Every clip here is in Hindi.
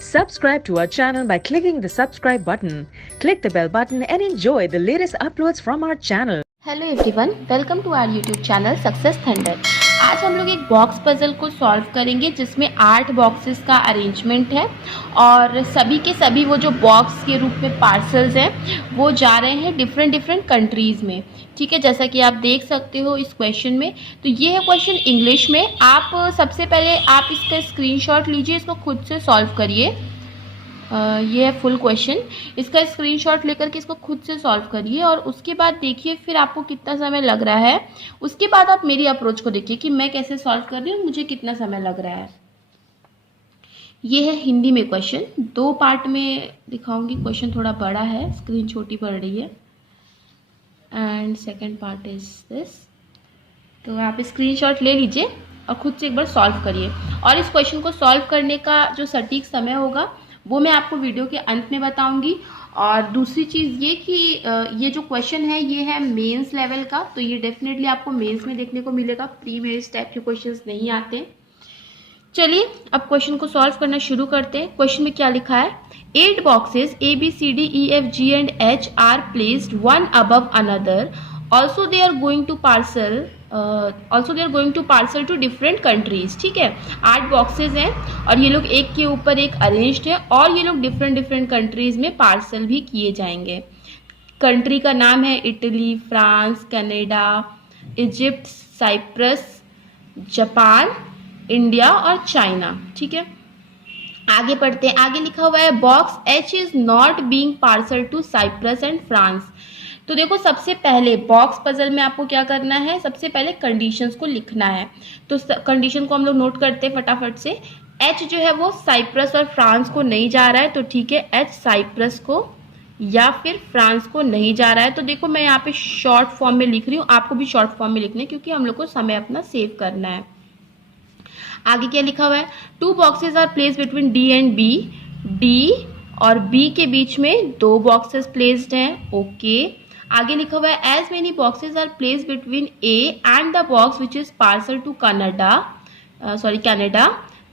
Subscribe to our channel by clicking the subscribe button. Click the bell button and enjoy the latest uploads from our channel. Hello everyone, welcome to our YouTube channel success thunder. आज हम लोग एक बॉक्स पजल को सॉल्व करेंगे जिसमें 8 बॉक्सेस का अरेंजमेंट है और सभी के सभी वो जो बॉक्स के रूप में पार्सल्स हैं वो जा रहे हैं डिफरेंट कंट्रीज़ में। ठीक है, जैसा कि आप देख सकते हो इस क्वेश्चन में। तो ये है क्वेश्चन इंग्लिश में। आप सबसे पहले आप इसका स्क्रीनशॉट लीजिए, इसको खुद से सॉल्व करिए। ये है फुल क्वेश्चन, इसका स्क्रीनशॉट लेकर के इसको खुद से सॉल्व करिए और उसके बाद देखिए फिर आपको कितना समय लग रहा है। उसके बाद आप मेरी अप्रोच को देखिए कि मैं कैसे सॉल्व कर रही हूँ, मुझे कितना समय लग रहा है। ये है हिंदी में क्वेश्चन, 2 पार्ट में दिखाऊंगी। क्वेश्चन थोड़ा बड़ा है, स्क्रीन छोटी पड़ रही है। And second part is this. तो आप स्क्रीनशॉट ले लीजिए और खुद से एक बार सॉल्व करिए। और इस क्वेश्चन को सॉल्व करने का जो सटीक समय होगा वो मैं आपको वीडियो के अंत में बताऊंगी। और दूसरी चीज़ ये कि ये जो क्वेश्चन है ये है मेंस लेवल का, तो ये डेफिनेटली आपको मेंस में देखने को मिलेगा। प्री मेंस टाइप के क्वेश्चंस नहीं आते। चलिए अब क्वेश्चन को सॉल्व करना शुरू करते हैं। क्वेश्चन में क्या लिखा है? 8 boxes ABCDEFG and H are placed one above another. Also they are going to parcel to different countries. ठीक है, 8 बॉक्सेस हैं और ये लोग एक के ऊपर एक अरेंज्ड है और ये लोग डिफरेंट कंट्रीज में पार्सल भी किए जाएंगे। कंट्री का नाम है Italy, France, Canada, Egypt, Cyprus, Japan, India और चाइना। ठीक है, आगे पढ़ते हैं। आगे लिखा हुआ है box H is not being parcel to Cyprus and France. तो देखो, सबसे पहले बॉक्स पजल में आपको क्या करना है, सबसे पहले कंडीशंस को लिखना है। तो कंडीशन को हम लोग नोट करते हैं फटाफट से। H जो है वो साइप्रस और फ्रांस को नहीं जा रहा है, तो ठीक है, H साइप्रस को या फिर फ्रांस को नहीं जा रहा है। तो देखो मैं यहाँ पे शॉर्ट फॉर्म में लिख रही हूँ, आपको भी शॉर्ट फॉर्म में लिखना है क्योंकि हम लोग को समय अपना सेव करना है। आगे क्या लिखा हुआ है? 2 boxes are placed between D and B। D और B के बीच में 2 बॉक्सेस प्लेस्ड हैं। ओके। आगे लिखा हुआ है as many boxes are placed between A and the box which is parcel to Canada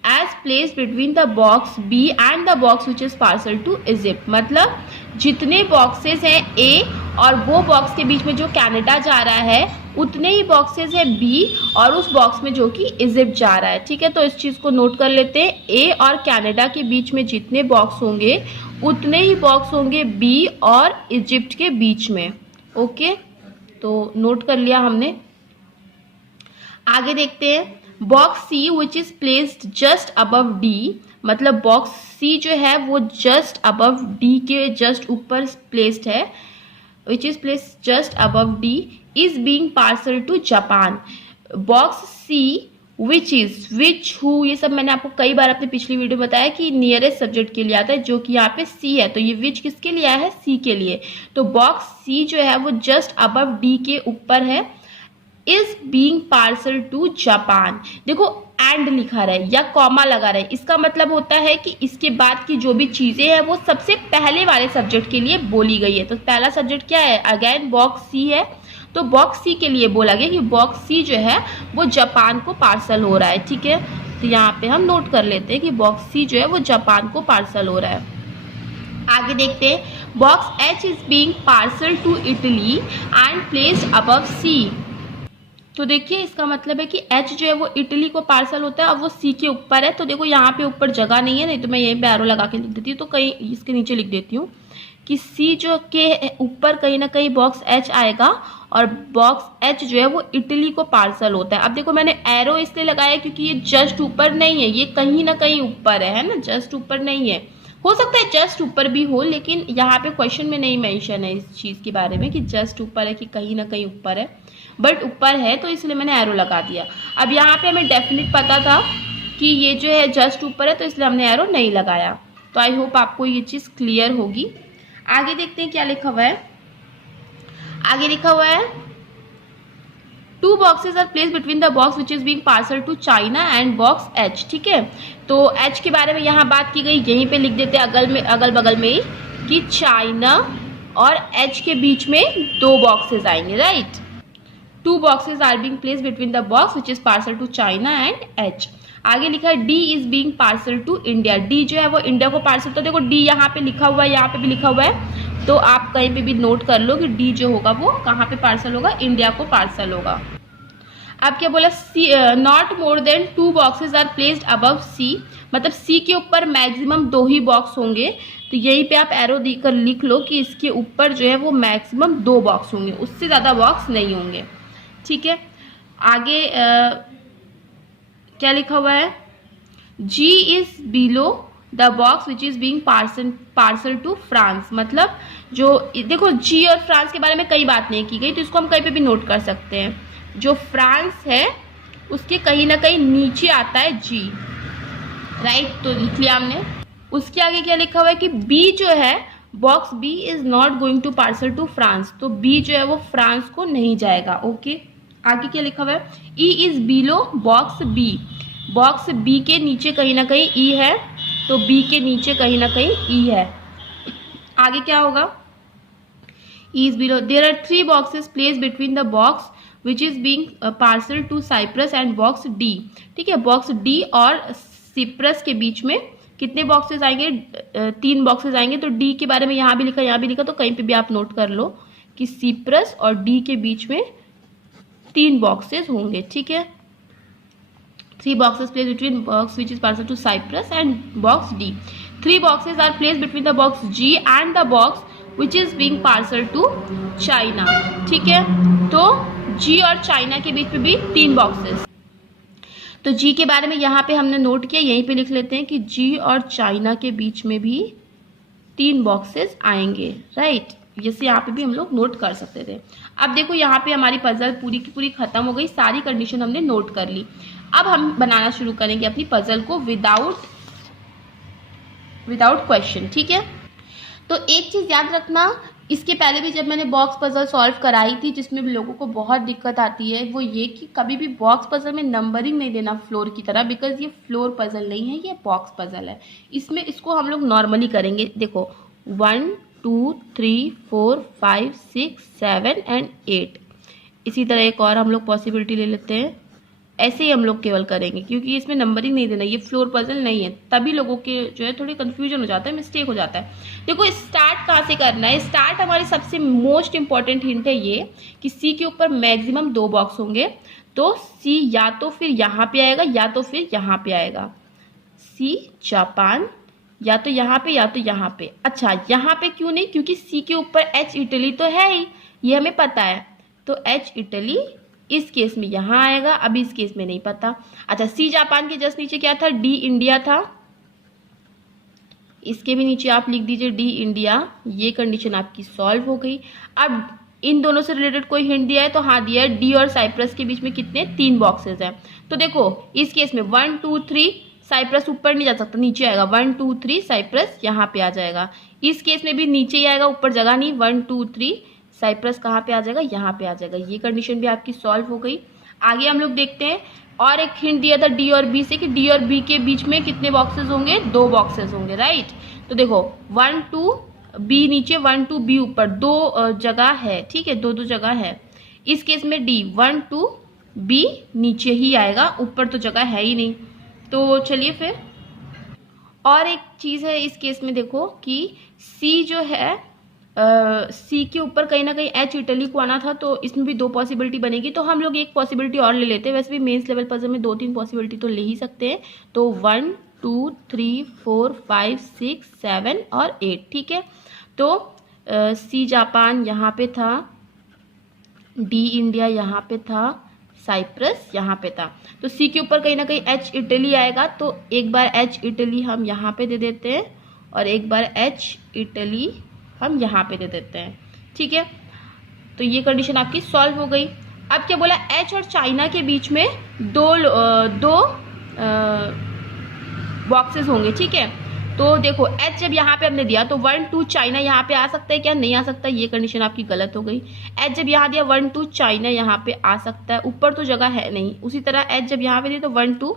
as placed between the box B and the box which is parcel to Egypt. मतलब जितने बॉक्सेस हैं A और वो बॉक्स के बीच में जो कनाडा जा रहा है उतने ही बॉक्सेस है B और उस बॉक्स में जो कि इजिप्ट जा रहा है। ठीक है, तो इस चीज़ को नोट कर लेते हैं। A और कनाडा के बीच में जितने बॉक्स होंगे उतने ही बॉक्स होंगे B और इजिप्ट के बीच में। ओके, तो नोट कर लिया हमने। आगे देखते हैं box C which is placed just above D। मतलब बॉक्स C जो है वो जस्ट अबव D के जस्ट ऊपर प्लेस्ड है, which is placed just above D is being parcel to Japan. Box C which who, ये सब मैंने आपको कई बार अपने पिछली वीडियो बताया कि नियरेस्ट सब्जेक्ट के लिए आता है, जो कि यहाँ पे C है। तो ये विच किसके लिए आया है? C के लिए। तो बॉक्स C जो है वो जस्ट अबव D के ऊपर है, is being parcel to Japan. देखो एंड लिखा रहा है या कॉमा लगा रहा है, इसका मतलब होता है कि इसके बाद की जो भी चीजें हैं वो सबसे पहले वाले सब्जेक्ट के लिए बोली गई है। तो पहला सब्जेक्ट क्या है? अगेन बॉक्स C है, तो बॉक्स C के लिए बोला गया कि बॉक्स C जो है वो जापान को पार्सल हो रहा है। ठीक है, तो यहाँ पे हम नोट कर लेते हैं कि बॉक्स C जो है वो जापान को पार्सल हो रहा है। आगे देखते हैं box H is being parcel to Italy and placed above C। तो देखिए इसका मतलब है कि H जो है वो इटली को पार्सल होता है और वो C के ऊपर है। तो देखो यहाँ पे ऊपर जगह नहीं है, नहीं तो मैं यहीं पे एरो लगा के लिख देती हूँ। तो कहीं इसके नीचे लिख देती हूँ कि C जो के ऊपर कहीं ना कहीं बॉक्स H आएगा और बॉक्स H जो है वो इटली को पार्सल होता है। अब देखो मैंने एरो इसलिए लगाया क्योंकि ये जस्ट ऊपर नहीं है, ये कहीं ना कहीं ऊपर है ना, जस्ट ऊपर नहीं है। हो सकता है जस्ट ऊपर भी हो, लेकिन यहाँ पे क्वेश्चन में नहीं मेंशन है इस चीज़ के बारे में कि जस्ट ऊपर है कि कहीं ना कहीं ऊपर है, बट ऊपर है तो इसलिए मैंने एरो लगा दिया। अब यहाँ पे हमें डेफिनेट पता था कि ये जो है जस्ट ऊपर है, तो इसलिए हमने एरो नहीं लगाया। तो आई होप आपको ये चीज़ क्लियर होगी। आगे देखते हैं क्या लिखा हुआ है। आगे लिखा हुआ है 2 boxes are place between the box which is being parcel to China and box H। ठीक है, तो H के बारे में यहाँ बात की गई, यहीं पे लिख देते हैं अगल बगल में ही कि चाइना और H के बीच में 2 बॉक्सेस आएंगे। Right, 2 boxes are being placed between the box which is parcel to China and H। आगे लिखा है D is being parcel to India। D जो है वो इंडिया को पार्सल, तो देखो D यहाँ पे लिखा हुआ है, यहाँ पे भी लिखा हुआ है, तो आप कहीं पे भी नोट कर लो कि D जो होगा वो कहाँ पे पार्सल होगा, इंडिया को पार्सल होगा। अब क्या बोला, not more than 2 boxes are placed above C, मतलब C के ऊपर मैक्सिमम 2 ही बॉक्स होंगे। तो यहीं पे आप एरो देकर लिख लो कि इसके ऊपर जो है वो मैक्सिमम 2 बॉक्स होंगे, उससे ज़्यादा बॉक्स नहीं होंगे। ठीक है, आगे क्या लिखा हुआ है, G is below the box which is being parcel to France, मतलब जो देखो G और फ्रांस के बारे में कई बात नहीं की गई, तो इसको हम कहीं पे भी नोट कर सकते हैं। जो फ्रांस है उसके कहीं ना कहीं नीचे आता है G, राइट, तो लिख लिया हमने। उसके आगे क्या लिखा हुआ है कि B जो है, box B is not going to parcel to France, तो B जो है वो फ्रांस को नहीं जाएगा। ओके, आगे क्या लिखा हुआ है, E is below box B, box B के नीचे कहीं ना कहीं E है, तो B के नीचे कहीं ना कहीं E है। आगे क्या होगा, E is below, there are 3 boxes place between the box which is being parcel to Cyprus and box D। ठीक है, बॉक्स D और सिप्रस के बीच में कितने बॉक्सेस आएंगे, 3 बॉक्सेस आएंगे। तो D के बारे में यहाँ भी लिखा, यहाँ भी लिखा, तो कहीं पे भी आप नोट कर लो कि सिप्रस और D के बीच में 3 बॉक्सेस होंगे। ठीक है, 3 boxes place between box which is parcel to Cyprus and box D। 3 boxes are place between the box G and the box which is being parcel to China. ठीक है, तो G और चाइना के बीच में भी 3 बॉक्सेस, तो G के बारे में यहाँ पे हमने नोट किया, यहीं पे लिख लेते हैं कि G और चाइना के बीच में भी 3 बॉक्सेस आएंगे, राइट, जैसे यहाँ पे भी हम लोग नोट कर सकते थे। अब देखो यहाँ पे हमारी पजल पूरी की पूरी खत्म हो गई, सारी कंडीशन हमने नोट कर ली। अब हम बनाना शुरू करेंगे अपनी पजल को विदाउट क्वेश्चन। ठीक है, तो एक चीज याद रखना, इसके पहले भी जब मैंने बॉक्स पजल सॉल्व कराई थी जिसमें भी लोगों को बहुत दिक्कत आती है, वो ये कि कभी भी बॉक्स पजल में नंबरिंग नहीं देना फ्लोर की तरह, बिकॉज ये फ्लोर पजल नहीं है, ये बॉक्स पजल है। इसमें इसको हम लोग नॉर्मली करेंगे। देखो 1 2 3 4 5 6 7 एंड 8, इसी तरह एक और हम लोग पॉसिबिलिटी ले लेते हैं, ऐसे ही हम लोग केवल करेंगे क्योंकि इसमें नंबरिंग नहीं देना, ये फ्लोर पजल नहीं है, तभी लोगों के जो है थोड़ी कंफ्यूजन हो जाता है, मिस्टेक हो जाता है। देखो स्टार्ट कहाँ से करना है, स्टार्ट हमारी सबसे मोस्ट इंपॉर्टेंट हिंट है ये कि सी के ऊपर मैक्सिमम 2 बॉक्स होंगे, तो सी या तो फिर यहाँ पे आएगा या तो फिर यहाँ पे आएगा। सी जापान, या तो यहाँ पे या तो यहाँ पे। अच्छा यहाँ पे क्यों नहीं, क्योंकि सी के ऊपर एच इटली तो है ही, ये हमें पता है, तो एच इटली इस केस में यहाँ आएगा, अभी इस केस में नहीं पता। अच्छा सी जापान के जस्ट नीचे क्या था, डी इंडिया था, इसके भी नीचे आप लिख दीजिए डी इंडिया, ये कंडीशन आपकी सॉल्व हो गई। अब इन दोनों से रिलेटेड कोई हिंट दिया है तो हाँ दिया है, डी और साइप्रस के बीच में कितने 3 बॉक्सेस हैं, तो देखो इस केस में 1 2 3 साइप्रस ऊपर नहीं जा सकता, नीचे आएगा, 1 2 3 साइप्रस यहाँ पे आ जाएगा। इस केस में भी नीचे ही आएगा, ऊपर जगह नहीं, 1 2 3 साइप्रस कहाँ पे आ जाएगा, यहाँ पे आ जाएगा। ये कंडीशन भी आपकी सॉल्व हो गई। आगे हम लोग देखते हैं, और एक हिंट दिया था डी और बी से कि डी और बी के बीच में कितने बॉक्सेस होंगे, 2 बॉक्सेस होंगे, राइट। तो देखो 1 2 बी नीचे 1 2 बी ऊपर, 2 जगह है, ठीक है, 2 जगह है। इस केस में डी 1 2 बी नीचे ही आएगा, ऊपर तो जगह है ही नहीं। तो चलिए फिर और एक चीज है इस केस में, देखो कि सी जो है सी के ऊपर कहीं ना कहीं एच इटली को आना था, तो इसमें भी 2 पॉसिबिलिटी बनेगी, तो हम लोग एक पॉसिबिलिटी और ले लेते हैं। वैसे भी मेंस लेवल पजल में 2-3 पॉसिबिलिटी तो ले ही सकते हैं, तो 1 2 3 4 5 6 7 और 8, ठीक है। तो सी जापान यहाँ पे था, डी इंडिया यहाँ पे था, साइप्रस यहाँ पे था, तो सी के ऊपर कहीं ना कहीं एच इटली आएगा, तो एक बार एच इटली हम यहाँ पे दे देते हैं और एक बार एच इटली हम यहाँ पे दे देते हैं, ठीक है। तो ये कंडीशन आपकी सॉल्व हो गई। अब क्या बोला, एच और चाइना के बीच में दो बॉक्सेस होंगे, ठीक है। तो देखो एच जब यहाँ पे हमने दिया तो 1 2 चाइना यहाँ पे आ सकता है क्या, नहीं आ सकता, ये कंडीशन आपकी गलत हो गई। एच जब यहाँ दिया 1 2 चाइना यहाँ पे आ सकता है, ऊपर तो जगह है नहीं। उसी तरह एच जब यहाँ पे दिया तो 1 2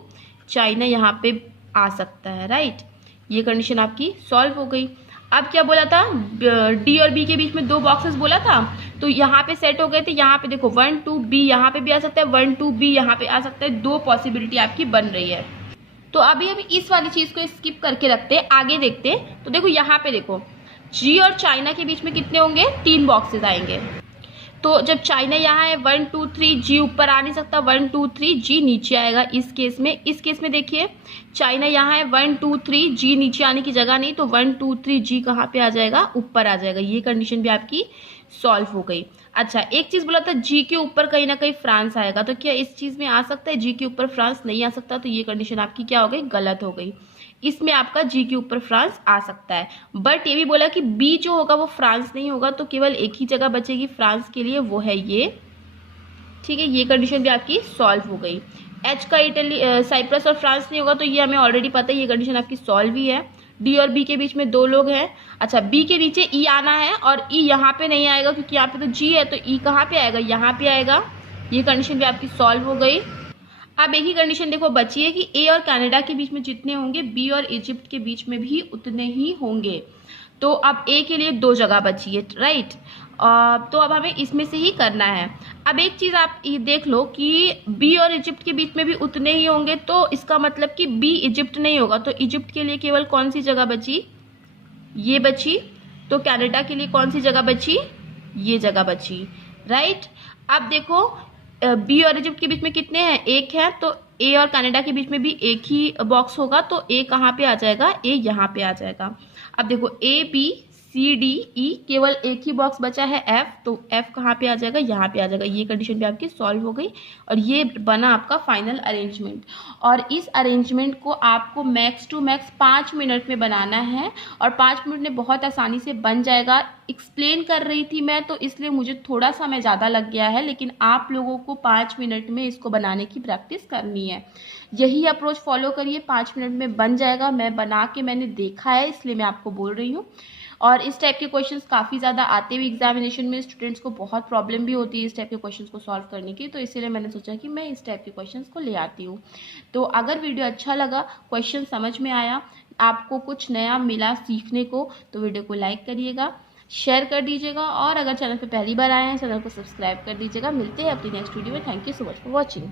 चाइना यहाँ पे आ सकता है, राइट। ये कंडीशन आपकी सॉल्व हो गई। अब क्या बोला था, डी और बी के बीच में 2 बॉक्सेस बोला था, तो यहाँ पे सेट हो गए थे। यहाँ पे देखो 1 2 बी यहाँ पे भी आ सकता है, 1 2 बी यहाँ पे आ सकता है, 2 पॉसिबिलिटी आपकी बन रही है। तो अभी इस वाली चीज को स्किप करके रखते हैं, आगे देखते हैं। तो देखो यहाँ पे देखो जी और चाइना के बीच में कितने होंगे, 3 बॉक्सेस आएंगे। तो जब चाइना यहाँ है 1 2 3 जी ऊपर आ नहीं सकता, 1 2 3 जी नीचे आएगा इस केस में। इस केस में देखिए चाइना यहाँ है 1 2 3 जी नीचे आने की जगह नहीं, तो 1 2 3 जी कहाँ पे आ जाएगा, ऊपर आ जाएगा। ये कंडीशन भी आपकी सॉल्व हो गई। अच्छा, एक चीज बोला था जी के ऊपर कहीं ना कहीं फ्रांस आएगा, तो क्या इस चीज में आ सकता है, जी के ऊपर फ्रांस नहीं आ सकता, तो ये कंडीशन आपकी क्या हो गई, गलत हो गई। इसमें आपका जी के ऊपर फ्रांस आ सकता है, बट ये भी बोला कि बी जो होगा वो फ्रांस नहीं होगा, तो केवल एक ही जगह बचेगी फ्रांस के लिए, वो है ये। ठीक है, ये कंडीशन भी आपकी सॉल्व हो गई। एच का इटली, साइप्रस और फ्रांस नहीं होगा, तो ये हमें ऑलरेडी पता है, ये कंडीशन आपकी सॉल्व ही है। डी और बी के बीच में 2 लोग हैं। अच्छा, बी के नीचे ई आना है, और ई यहाँ पे नहीं आएगा क्योंकि यहाँ पे तो जी है, तो ई कहाँ पे आएगा, यहाँ पे आएगा। ये कंडीशन भी आपकी सॉल्व हो गई। अब एक ही कंडीशन देखो बची है कि ए और कनाडा के बीच में जितने होंगे, बी और इजिप्ट के बीच में भी उतने ही होंगे। तो अब ए के लिए 2 जगह बची है, राइट। तो अब हमें इसमें से ही करना है। अब एक चीज आप ये देख लो कि बी और इजिप्ट के बीच में भी उतने ही होंगे, तो इसका मतलब कि बी इजिप्ट नहीं होगा, तो इजिप्ट के लिए केवल कौन सी जगह बची, ये बची। तो कनाडा के लिए कौन सी जगह बची, ये जगह बची, राइट। अब देखो बी और इजिप्ट के बीच में कितने हैं, 1 है, तो ए और कनाडा के बीच में भी 1 ही बॉक्स होगा, तो ए कहाँ पे आ जाएगा, ए यहाँ पे आ जाएगा। अब देखो A B C D E, केवल एक ही बॉक्स बचा है एफ, तो एफ कहाँ पे आ जाएगा, यहाँ पे आ जाएगा। ये कंडीशन भी आपकी सॉल्व हो गई, और ये बना आपका फाइनल अरेंजमेंट। और इस अरेंजमेंट को आपको मैक्स टू मैक्स 5 मिनट में बनाना है, और 5 मिनट में बहुत आसानी से बन जाएगा। एक्सप्लेन कर रही थी मैं, तो इसलिए मुझे थोड़ा समय ज़्यादा लग गया है, लेकिन आप लोगों को 5 मिनट में इसको बनाने की प्रैक्टिस करनी है। यही अप्रोच फॉलो करिए, 5 मिनट में बन जाएगा। मैं बना के मैंने देखा है, इसलिए मैं आपको बोल रही हूँ। और इस टाइप के क्वेश्चंस काफ़ी ज़्यादा आते हुए एग्जामिनेशन में, स्टूडेंट्स को बहुत प्रॉब्लम भी होती है इस टाइप के क्वेश्चंस को सॉल्व करने की, तो इसीलिए मैंने सोचा कि मैं इस टाइप के क्वेश्चंस को ले आती हूँ। तो अगर वीडियो अच्छा लगा, क्वेश्चन समझ में आया, आपको कुछ नया मिला सीखने को, तो वीडियो को लाइक करिएगा, शेयर कर दीजिएगा, और अगर चैनल पर पहली बार आए हैं चैनल को सब्सक्राइब कर दीजिएगा। मिलते हैं अपनी नेक्स्ट वीडियो में। Thank you so much for watching.